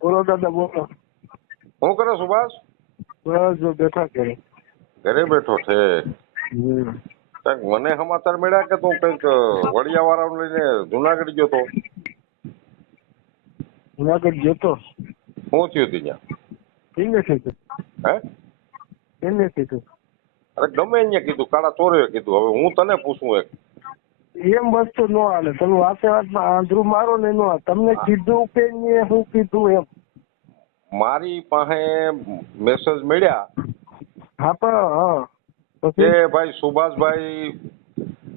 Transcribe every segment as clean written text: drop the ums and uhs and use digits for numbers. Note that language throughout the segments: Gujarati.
બોલો દાદા બોલો. શું કરે સુભાષ? બસ જો બેઠા ઘરે. ઘરે બેઠો છે. હમ. કંઈક મને સમાચાર મળ્યા કે તું કંઈક વડિયા વાળાને લઈને જુનાગઢ ગયો તો. જુનાગઢ જતો શું થયું હતું ત્યાં? કેને કીધું હે? કેને કીધું અરે ગમે અહીંયા કીધું, કાળા ચોરે કીધું. હવે હું તને પૂછું એક. એમ વસ્તુ ન હાલે. તમે વાતે વાતમાં આંધળું મારો ને નો તમને કીધું કે હું કીધું એમ. મારી પાસે મેસેજ મળ્યા હા પણ હા કે પછી ભાઈ સુભાષભાઈ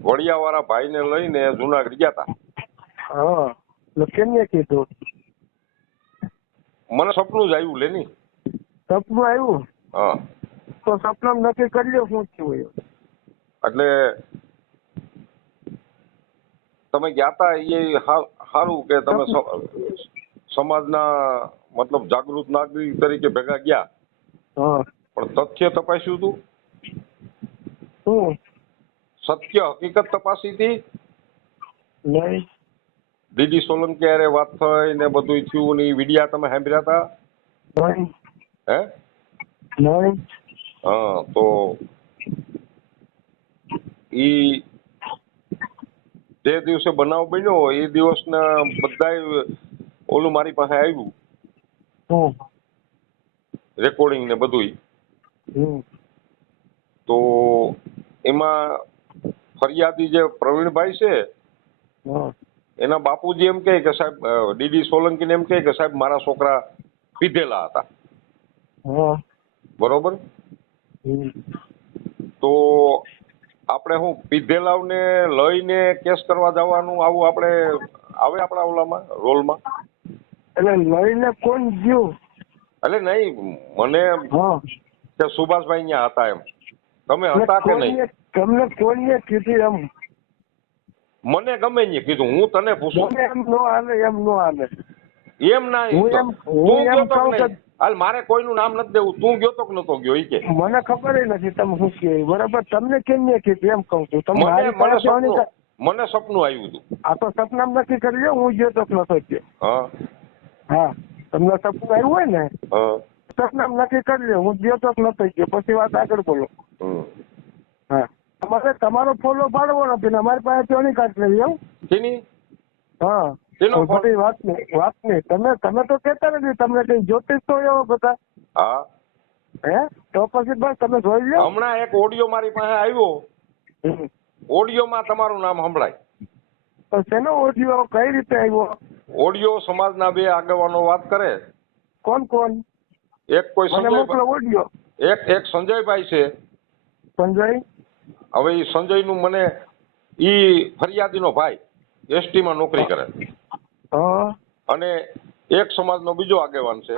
વડિયા વાળા ભાઈને લઈને જુનાગઢ ગયા હતા. હા એટલે કેમને કીધું? મને સપનું જ આવ્યું લેની. સપનું આવ્યું હા તો સપનામાં નક્કી કરી લ્યો શું થયું એમ. એટલે તમે ગયા હતા એ સારું કે તમે સમાજના મતલબ જાગૃત નાગરિક તરીકે ભેગા ગયા, હા પણ તથ્ય તપાસ્યું હતું? શું? સત્ય હકીકત તપાસી હતી? નહીં. ડીડી સોલંકી હારે વાત થઈ ને બધું થયું ને એ વિડિયા તમે સાંભળ્યા હતા? નહીં. હે? નહીં. હા તો ઈ જે દિવસે બનાવ બન્યો એ દિવસના બધાય ઓલું મારી પાસે આવ્યું, શું? રેકોર્ડિંગ ને બધું. તો એમાં ફરિયાદી જે પ્રવીણભાઈ છે હા એના બાપુજી એમ કહે કે સાહેબ, ડીડી સોલંકીને એમ કહે કે સાહેબ મારા છોકરા પીધેલા હતા. હા બરોબર? તો આપણે શું પીધેલાઓને લઈને કેસ કરવા જવાનું આવું આપણે આવે આપણા ઓલામાં રોલમાં? એટલે લઈને કોણ ગયું? એટલે નહીં, મને હા કે સુભાષભાઈ અહીંયા હતા એમ. તમે હતા કે નહીં? તમને કોઈને કીધું એમ? મને ગમે નહીં કીધું, હું તને પૂછું. મને એમ નો હાલે, એમ નો હાલે. એમ ના તું હું ગયો એમ તો કહું કે નહીં? હાલ મારે કોઈનું નામ નથી દેવું. તું ગયો તો કે નતો ગયો ઈ કે? મને ખબર નથી તમે શું કહે. બરાબર, તમને કેમ નહીં કીધું એમ કહું છું. તમે મને મારી મને પાસે સપનું આવવાની મને સપનું આવ્યું હતું. આ તો સપનામાં નક્કી કરી લો હું ગયો તો કે નતો ગયો. હા હા તમને સપનું આવ્યું હોય ને હા સપનામાં નક્કી કરી લો હું ગયો તો કે નતો ગયો. પછી વાત આગળ બોલો. હા તમારે તમારો ફોલો પાડવો નથી ને અમારી પાસે ચોની કાઢ લેવી એવું? શેની? હા શેનો ફોન? બધી વાત નહીં. તમે તો કહેતા નથી તમને કઈ જ્યોતિષ તો એવો બધા. હા હે તો પછી બસ તમે જોઈ લો. હમણાં એક ઓડિયો મારી પાસે આવ્યો. ઓડિયોમાં તમારું નામ સંભળાય. તો શેનો ઓડિયો કઈ રીતે આવ્યો? ઓડિયો સમાજના બે આગેવાનો વાત કરે. કોણ કોણ? એક કોઈ મને મોકલો ઓડિયો. એક સંજયભાઈ છે. સંજય? હવે એ સંજયનું મને ઈ ફરિયાદીનો ભાઈ એસટીમાં નોકરી કરે. હા અને એક સમાજનો બીજો આગેવાન છે.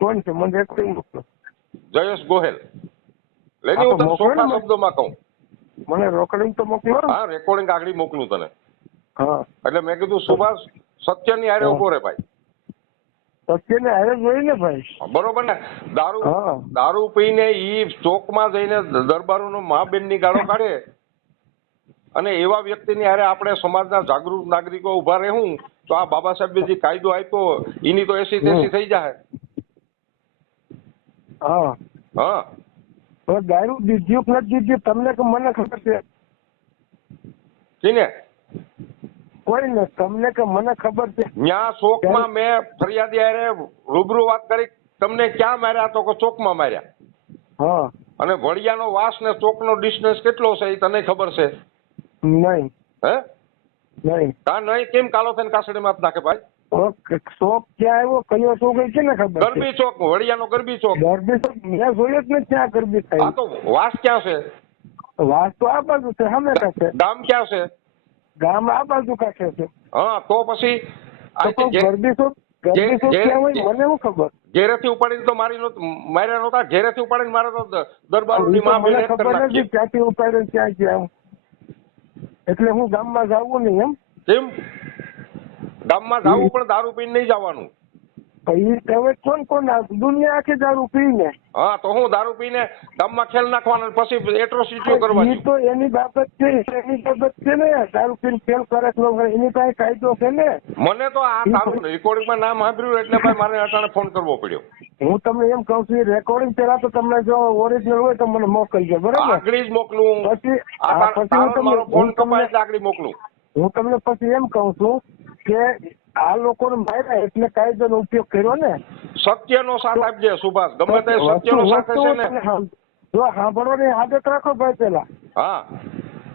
કોણ છે? મને એક મોકલો. જયેશ ગોહેલ. લેની હું તને ચોખ્ખા શબ્દોમાં કહું. મને રોકડિંગ તો મોકલો. હા રેકોર્ડિંગ આગળ મોકલું તને. હા એટલે મેં કીધું સુભાષ સત્યની હારે ઉભો રે ભાઈ. સત્યને હારે જોઈ ને ભાઈ. બરોબર ને? હા. દારૂ પીને ઈ ચોકમાં જઈને દરબારોનો મા બેનની ગાળો કાઢે અને એવા વ્યક્તિની હારે આપણે સમાજના જાગૃત નાગરિકો ઉભા રહેવું તો આ બાબા સાહેબે જે કાયદો આપ્યો એની તો 80-83 થઈ જાય. હા હા હવે દારૂ દીધું કે નથી દીધું તમને કે મને ખબર છે? ને કોઈ ને તમને કે મને ખબર છે? ન્યા ચોકમાં મેં ફરિયાદી હારે રૂબરૂ વાત કરી. તમને ક્યાં માર્યા તો કે ચોકમાં માર્યા. હા અને વડિયાનો વાસ ને ચોકનો ડિસ્ટન્સ કેટલો છે એ તને ખબર છે? નહીં. હે નહીં. તા નહીં કેમ કાલો થઈને કાસડીમાં નાખે ભાઈ? ઓકે શોપ ક્યાં આવ્યો કયો શોપ છે ને ખબર છે? ગરબી ચોક, વડિયાનો ગરબી ચોક. ગરબી શોપ મેં જોયો જ નથી. ત્યાં ગરબી આ થાય તો વાસ ક્યાં છે? વાત તો આ બાજુ છે સામે કાંઠે. ગામ ક્યાં છે? ગામ આ બાજુ કાંઠે છે. હા તો પછી ગરબી શોપ ક્યાં હોય મને શું ખબર? ઘેરેથી ઉપાડીને તો માર્યા નહોતા. ઘેરેથી ઉપાડીને મારે તો દરબારોની માં મને બેન ખબર નથી ક્યાંથી ઉપાડે ક્યાં ગયા. એટલે હું ગામમાં જાવું નહીં એમ? કેમ? ગામમાં જાવું પણ દારૂ પીને નહીં જવાનું. ઈ તમે કોણ દુનિયા આખી દારૂ પીને હા તો હું દારૂ પીને ગામમાં ખેલ નાખવાનો પછી એટ્રોસિટીઓ કરવાની. ઈ તો એની બાબત છે ને દારૂ પીને ફેલ કરે કે ન કરે એની પાસે કાયદો છે ને. મને તો આ તારું રેકોર્ડિંગમાં નામ સાંભળ્યું એટલે ભાઈ મારે અટાણે ફોન કરવો પડ્યો. હું તમને એમ કહું છું રેકોર્ડિંગ પેલા તો તમને જો ઓરિજિનલ હોય તો મને મોકલજો બરાબર. આગળ જ મોકલું. પછી મારો ફોન કપાય એટલે આગળ મોકલું. હું તમને પછી એમ કહું છું કે આ લોકોને માર્યા એટલે કાયદાનો ઉપયોગ કર્યો ને. સત્યનો સાથ આપજે સુભાષ, ગમે તે સત્યનો સાથ હશે ને. જો સાંભળવાની આદત રાખો ભાઈ પેલા. હા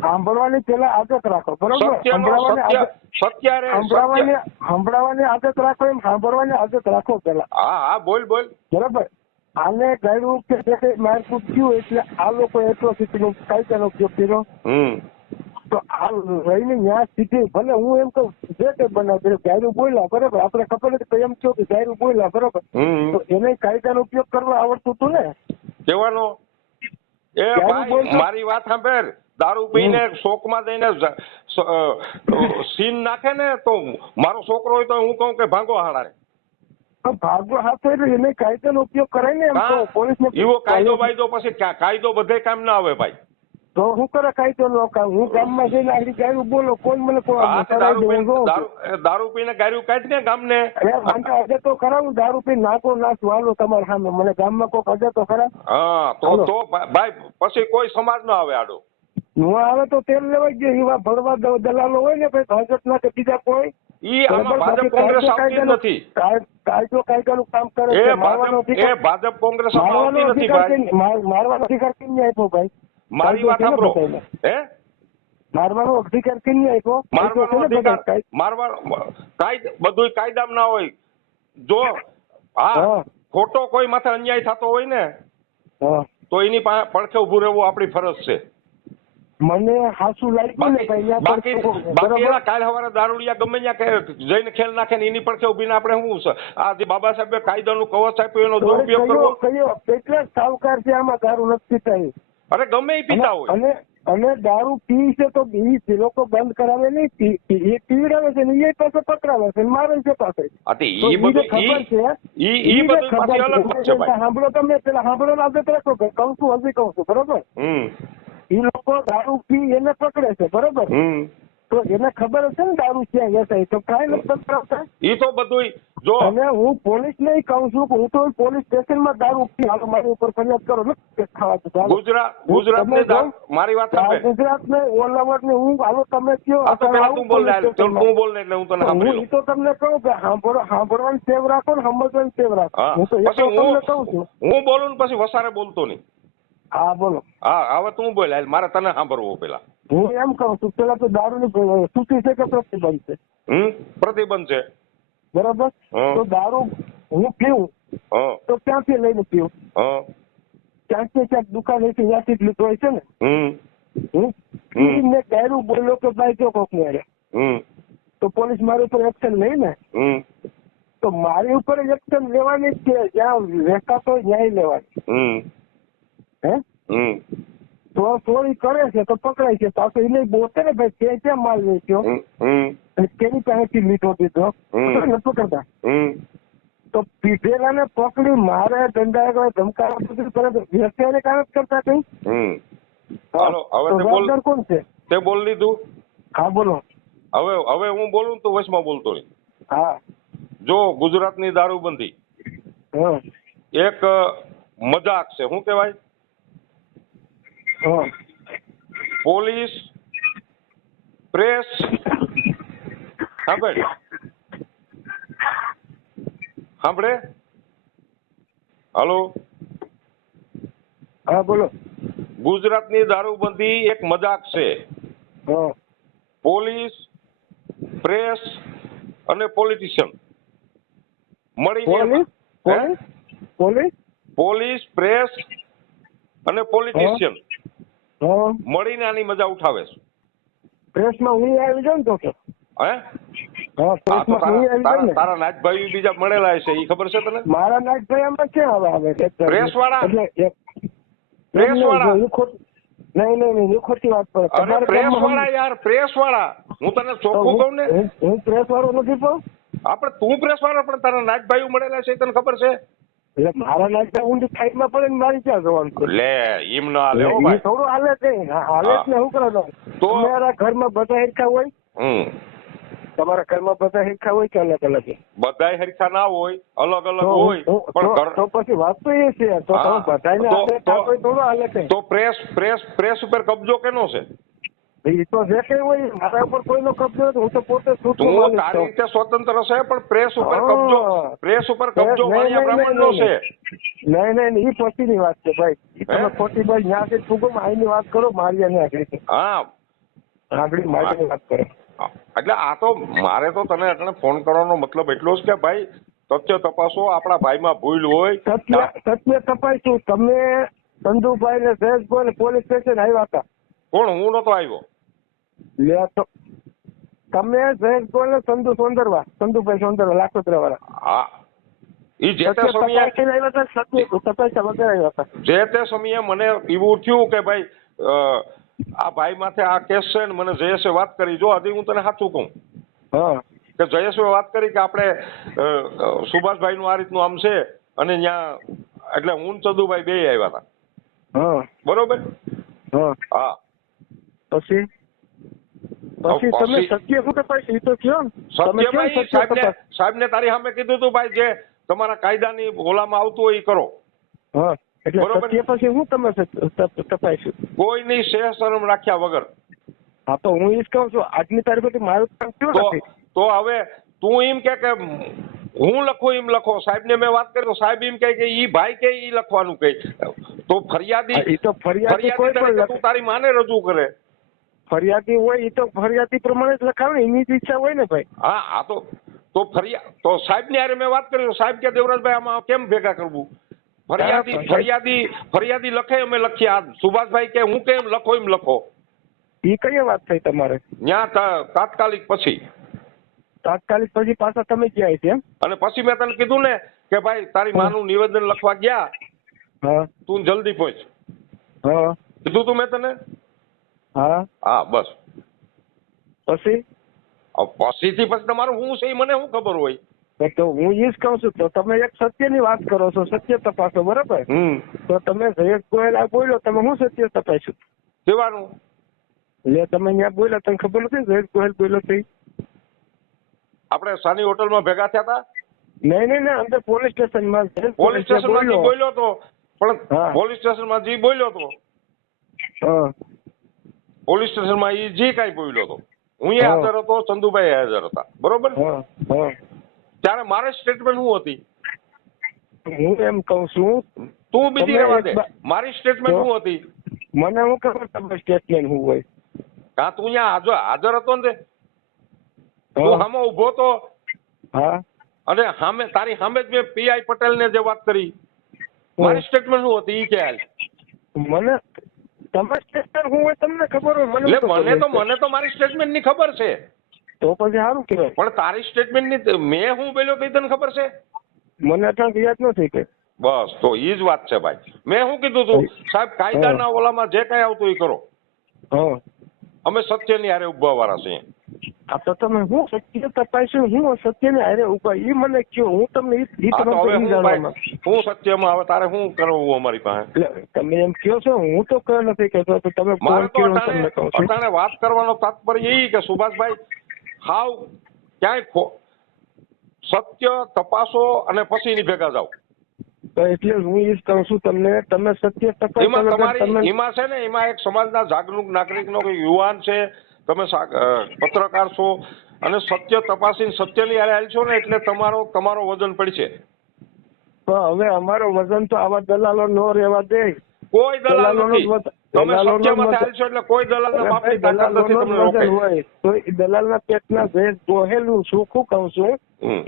સાંભળવાની પેલા આદત રાખો બરોબર. સંભળાવવાની આદત રાખો એમ સાંભળવાની આદત રાખો પેલા. હા બોલ બરાબર. આને ગાયું કે મારકૂટ થયું એટલે આ લોકો એટ્રોસિટીનો કાયદાનો ઉપયોગ કર્યો. તો આ રહીને ત્યાં સ્થિતિ ભલે હું એમ કહું જે કઈ બનાવ ગાયરું બોલ્યા બરાબર, આપણે ખબર નથી એમ થયું કે ગાયરું બોલ્યા બરાબર, તો એને કાયદાનો ઉપયોગ કરવા આવડતું હતું ને કહેવાનો. એ ભાઈ મારી વાત સાંભળ, દારૂ પીને શોકમાં જઈને સીન નાખે ને તો મારો છોકરો હોય તો હું કહું કે ભાગો હાડારે. ભાગો હાથો એટલે એને કાયદાનો ઉપયોગ કરાય ને એમ પોલીસ ને. એવો કાયદો વાયદો પછી કાયદો બધે કામ ના આવે ભાઈ. તો હું કરે કાયદો નો કામ? હું ગામમાં જઈને આગળ ગાયું બોલો કોણ મને દારૂ પીને ગાયું કાઢી ને ગામ ને અજે તો કરાવું દારૂ પીને નાખો નાખું હાલો તમારે સામે મને ગામમાં કોઈક અજે તો ખરા. હા તો ભાઈ પછી કોઈ સમાજ નો આવે આડો. નો આવે તો તેલ લેવાઈ ગયો એવા ભરવા દલાલો હોય ને ભાજપ ના કે બીજા કોઈ ઈ આમાં ભાજપ કોંગ્રેસ આવતી નથી. કાયદો કાયદાનું કામ કરે છે. ભાજપ કોંગ્રેસ આવતી નથી ભાઈ. મારવાનો અધિકાર કેમ આપ્યો ભાઈ? મારી વાત સાંભળો. હે મારવાનો અધિકાર કેમ આપ્યો? મારવાનો અધિકાર બધું કાયદામાં ના હોય. જો હા ખોટો કોઈ માથે અન્યાય થતો હોય ને તો એની પડખે ઉભું રહેવું આપણી ફરજ છે. મને હાસુ લાગ્યું ને બાકી એના કાલ સવારે દારૂડિયા ગમે ત્યાં જઈને ખેલ નાખે ને એની પડખે ઉભીને આપણે શું આ જે બાબા સાહેબે કાયદાનું કવચ આપ્યું એનો દુરુપયોગ કરવો. કેટલા સાવકાર છે આમાં દારૂ નથી પીતા? અરે ગમે એ પીતા હોય અને દારૂ પી છે તો એ લોકો બંધ કરાવે નહીં, એ પીવડાવે છે ને એ પાસે પકડાવે છે મારે છે પાસે. સાંભળો તમે પેલા સાંભળો આદત રાખો કહું છું હજી કહું છું બરોબર. એ લોકો દારૂ પી એને પકડે છે બરોબર, તો એને ખબર હશે ને દારૂ ક્યાં વેચાય તો કાંઈ નથી પકડાવતા. એ તો બધું જો અને હું પોલીસ ને કહું છું કે હું તો પોલીસ સ્ટેશન માં દારૂ પી હાલો મારી ઉપર ફરિયાદ કરો ને ખાવા. ગુજરાત મારી વાત ગુજરાત ને ઓલ ઓવર ને હું હાલો તમે કયો તું બોલ ને એટલે હું તને હું તો તમને કહું કે સાંભળવાની ટેવ રાખો ને સમજવાની ટેવ રાખો. હું તો તમને કહું છું. હું બોલું ને પછી વસારે બોલતો નહીં. હા બોલો. હા હવે તું બોલ મારે તને સાંભળવું પેલા. હું એમ કહું છું પેલા તો દારૂ ની સૂચિ છે કે પ્રતિબંધ છે? પ્રતિબંધ છે બરાબર. તો દારૂ હું પીવું તો ક્યાંથી લઈને પીવું? ક્યાંક દુકાન છે ત્યાંથી જ લીધો હોય છે ને. મેં દારૂ બોલ્યો કે ભાઈ જો કોક ને તો પોલીસ મારી ઉપર એક્શન લઈ ને તો મારી ઉપર એક્શન લેવાની જ છે. જ્યાં વેચાતો હોય ત્યાં લેવાની. હે તો ચોરી કરે છે તો પકડાય છે પાછો એને બોલશે ને ભાઈ ક્યાં માલ વેચ્યો કેની પાસેથી લીધો દીધો નથી પકડતા. તો પીધેલા ને પકડી મારે દંડા ધમકાવા બધું કરે વ્યવસાય કામ જ કરતા કઈ. જવાબદાર કોણ છે? તે બોલ લીધું. હા બોલો. હવે હું બોલું તો વચમાં બોલતો નહીં. હા જો ગુજરાતની દારૂબંધી એક મજાક છે. શું કેવાય? પોલીસ પ્રેસ સાંભળે હાલો. હા બોલો. ગુજરાતની દારૂબંધી એક મજાક છે. પોલીસ પ્રેસ અને પોલિટિશિયન મળીને પોલીસ પ્રેસ અને પોલિટિશિયન મળીને આની મજા ઉઠાવે છે. પ્રેસમાં હું આવી જાઉં તો તારા નાથભાઈ બીજા મળેલા છે એ ખબર છે તને? મારા નાથભાઈ આમાં ક્યાં આવે? પ્રેસ વાળા નહીં ખોટી વાત પર. પ્રેસ વાળા યાર પ્રેસ વાળા હું તને ચોખ્ખું કહું ને હું પ્રેસ વાળો નથી પણ આપણે તું પ્રેસ વાળો પણ તારા નાગભાઈઓ મળેલા છે તને ખબર છે? એટલે મારા નાખતા ઊંડી સાઈડમાં પડે ને મારી ક્યાં જવાનું છે? લે એમ ના હાલે હો ભાઈ. થોડું હાલે છે, હાલે જ ને. શું કરો તો તમારા ઘરમાં બધા હિરખા હોય? તમારા ઘરમાં બધા હિરખા હોય કે અલગ અલગ? બધાય હરખા ના હોય, અલગ અલગ હોય. પણ તો પછી વાત તો એ છે, તો તમે બધાને આપણે થોડું હાલે છે. તો પ્રેસ ઉપર કબજો કેનો છે? એ તો જે કઈ હોય મારા ઉપર કોઈનો કબજો નથી. હું તો પોતે તું તારી રીતે સ્વતંત્ર છે, પણ પ્રેસ ઉપર કબજો વાણિયા બ્રાહ્મણનો છે. નહીં એ પછીની વાત છે ભાઈ. તમે ખોટી ભાઈ ન્યા છે તું આઈની વાત કરો, મારી આગળ. હા આગળ મારી વાત કરો. એટલે આ તો મારે તો તને એટલે ફોન કરવાનો મતલબ એટલો જ કે ભાઈ સત્ય તપાસો, આપણા ભાઈમાં ભૂલ હોય સત્ય તપાસ્યું. તમે ચંદુભાઈ ને જયેશભાઈ પોલીસ સ્ટેશન આવ્યા હતા. કોણ? હું નતો આવ્યો. લે તો તમે જયેશભાઈ ને ચંદુભાઈ સોંદરવા લાખોત્રા વાળા. હા ઈ જે તે સમયે જે તે સમયે મને એવું થયું કે ભાઈ આ ભાઈ માથે આ કેસ છે ને મને જયેશે વાત કરી. જો હજી હું તને સાચું કહું કે જયેશે વાત કરી કે આપણે સુભાષભાઈ નું આ રીતનું આમ છે અને ત્યાં એટલે હું ચંદુભાઈ બે આવ્યા હતા. બરોબર? હા પછી તમે સત્ય શું તપાસ એ તો કયો. સાહેબ ને તારી સામે કીધું તું ભાઈ જે તમારા કાયદાની ઓલામાં આવતું હોય એ કરો. એટલે સત્ય પછી હું તમે તપાસ્યું? કોઈની સેહ શરમ રાખ્યા વગર. હા તો હું એ જ કહું છું આજની તારીખે મારું કામ કેવું નથી. તો હવે તું એમ કે હું લખું એમ લખો. સાહેબ ને મેં વાત કરી તો સાહેબ એમ કહે કે ઈ ભાઈ કે ઈ લખવાનું કહે. તો ફરિયાદી તું તારી માને રજૂ કરે. ફરિયાદી હોય એ તો ફરિયાદી પ્રમાણે જ લખાવે ને, એની જ ઈચ્છા હોય ને ભાઈ. હા તો સાહેબ ની હારે મેં વાત કરી. સાહેબ કે દેવરાજભાઈ આમાં કેમ ભેગા કરવું? ફરિયાદી લખે અમે લખીએ. આ સુભાષભાઈ કે હું કેમ લખો એમ લખો. એ કઈ વાત થઈ તમારે? ત્યાં તાત્કાલિક પછી પાછા તમે ગયા છે એમ? અને પછી મેં તને કીધું ને કે ભાઈ તારી માનું નિવેદન લખવા ગયા, તું જલ્દી પહોંચ. કીધું તું મેં તને? હા બસ. પછીથી તમારું શું છે મને શું ખબર હોય? તો હું એ જ કઉ છું. તો તમે એક સત્યની વાત કરો છો, સત્ય તપાસો. બરાબર? તો તમે જયેશ ગોયલ આ બોલ્યો, તમે શું સત્ય તપાસ્યું? કેવાનું? એટલે તમે ત્યાં બોલ્યા તમને ખબર નથી જયેશ ગોયલ બોલ્યો તે? આપણે સાની હોટલમાં ભેગા થયા હતા? નહીં અંદર પોલીસ સ્ટેશનમાં. પોલીસ સ્ટેશનમાં જી બોલ્યો તો, પણ પોલીસ સ્ટેશનમાં જી બોલ્યો તો પોલીસ સ્ટેશનમાં ઈ જી કઈ બોલ્યો તો હું એ હાજર હતો, ચંદુભાઈ હાજર હતા. બરોબર? ત્યારે મારે સ્ટેટમેન્ટ શું હતી? હું એમ કઉ છું તું બીજી રહેવા દે. મારી સ્ટેટમેન્ટ શું હતી? મને હું ખબર તમારી સ્ટેટમેન્ટ શું હોય? કા તું અહીંયા હાજર હતો ને? તું સામે ઉભો તો અને સામે તારી સામે જ મેં પીઆઈ પટેલ ને જે વાત કરી. મારી સ્ટેટમેન્ટ શું હતી ઈ કે હાલ મને. તમારી સ્ટેટમેન્ટ શું હોય તમને ખબર હોય? મને તો મારી સ્ટેટમેન્ટ ની ખબર છે. તો પછી સારું કહેવાય. પણ તારી સ્ટેટમેન્ટ ની મેં હું બોલ્યો કઈ તને ખબર છે? મને અત્યારે યાદ નથી કે. બસ તો ઈ જ વાત છે ભાઈ. મેં શું કીધું તું? સાહેબ કાયદાના ઓલામાં જે કઈ આવતું એ કરો. અમે સત્યની હારે ઉભા વાળા છીએ. આ તો તમે હું સત્ય તપાસ્યું, હું સત્યની હારે ઉભા એ મને કહો. હું તમને હું સત્યમાં હવે તારે શું કરવું અમારી પાસે? તમે એમ કહો છો, હું તો કયો નથી કહેતો. તમે અટાણે વાત કરવાનો તાત્પર્ય એ કે સુભાષભાઈ હાવ ક્યાંય સત્ય તપાસો અને પછી ની ભેગા જાઓ. એટલે હું એ જ કહું છું તમને, તમે સત્ય તપાસો. એમાં છે ને, એમાં એક સમાજના જાગૃત નાગરિકનો યુવાન છે, તમે પત્રકાર છો અને સત્ય તપાસીને સત્યની હારે હાલશો ને એટલે તમારો વજન પડશે. હવે અમારો વજન તો આવા દલાલો નો રહેવા દે. કોઈ દલાલ નથી. તમે સત્યમાં હાલશો એટલે કોઈ દલાલના બાપની તાકાત નથી તમને રોકે. તો દલાલના પેટના જયેશ ગોહેલનું સુખું કહું છું.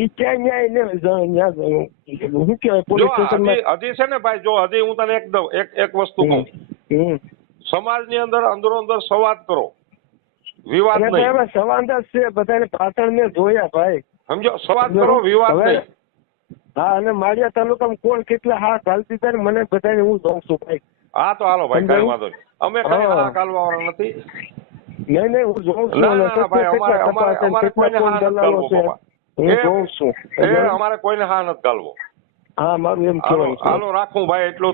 ઈ ક્યાં ન્યાય ને શું કહેવાય પોલીસ સ્ટેશનમાં હજી છે ને ભાઈ. જો હજી હું તને એક વસ્તુ કહું. સમાજની અંદર અંદર સંવાદ કરો, વિવાદ નહીં. સંવાદ જ છે. બધાને પાછળ મેં જોયા ભાઈ. સમજો? સંવાદ કરો, વિવાદ નહીં. હા અને માળિયા તાલુકામાં કોણ કેટલા હાથ હાલતી થાય મને બધાને હું જોઉં છું ભાઈ. હા તો હાલો ભાઈ, કઈ વાંધો નહીં. અમે કઈ હા કાલવા વાળા નથી. નહીં હું જોઉં છું. હું જોઉં છું. અમારે કોઈને હા નથી ગાલવો. હા મારું એમ કહેવાનું છે. હાલો રાખું ભાઈ એટલું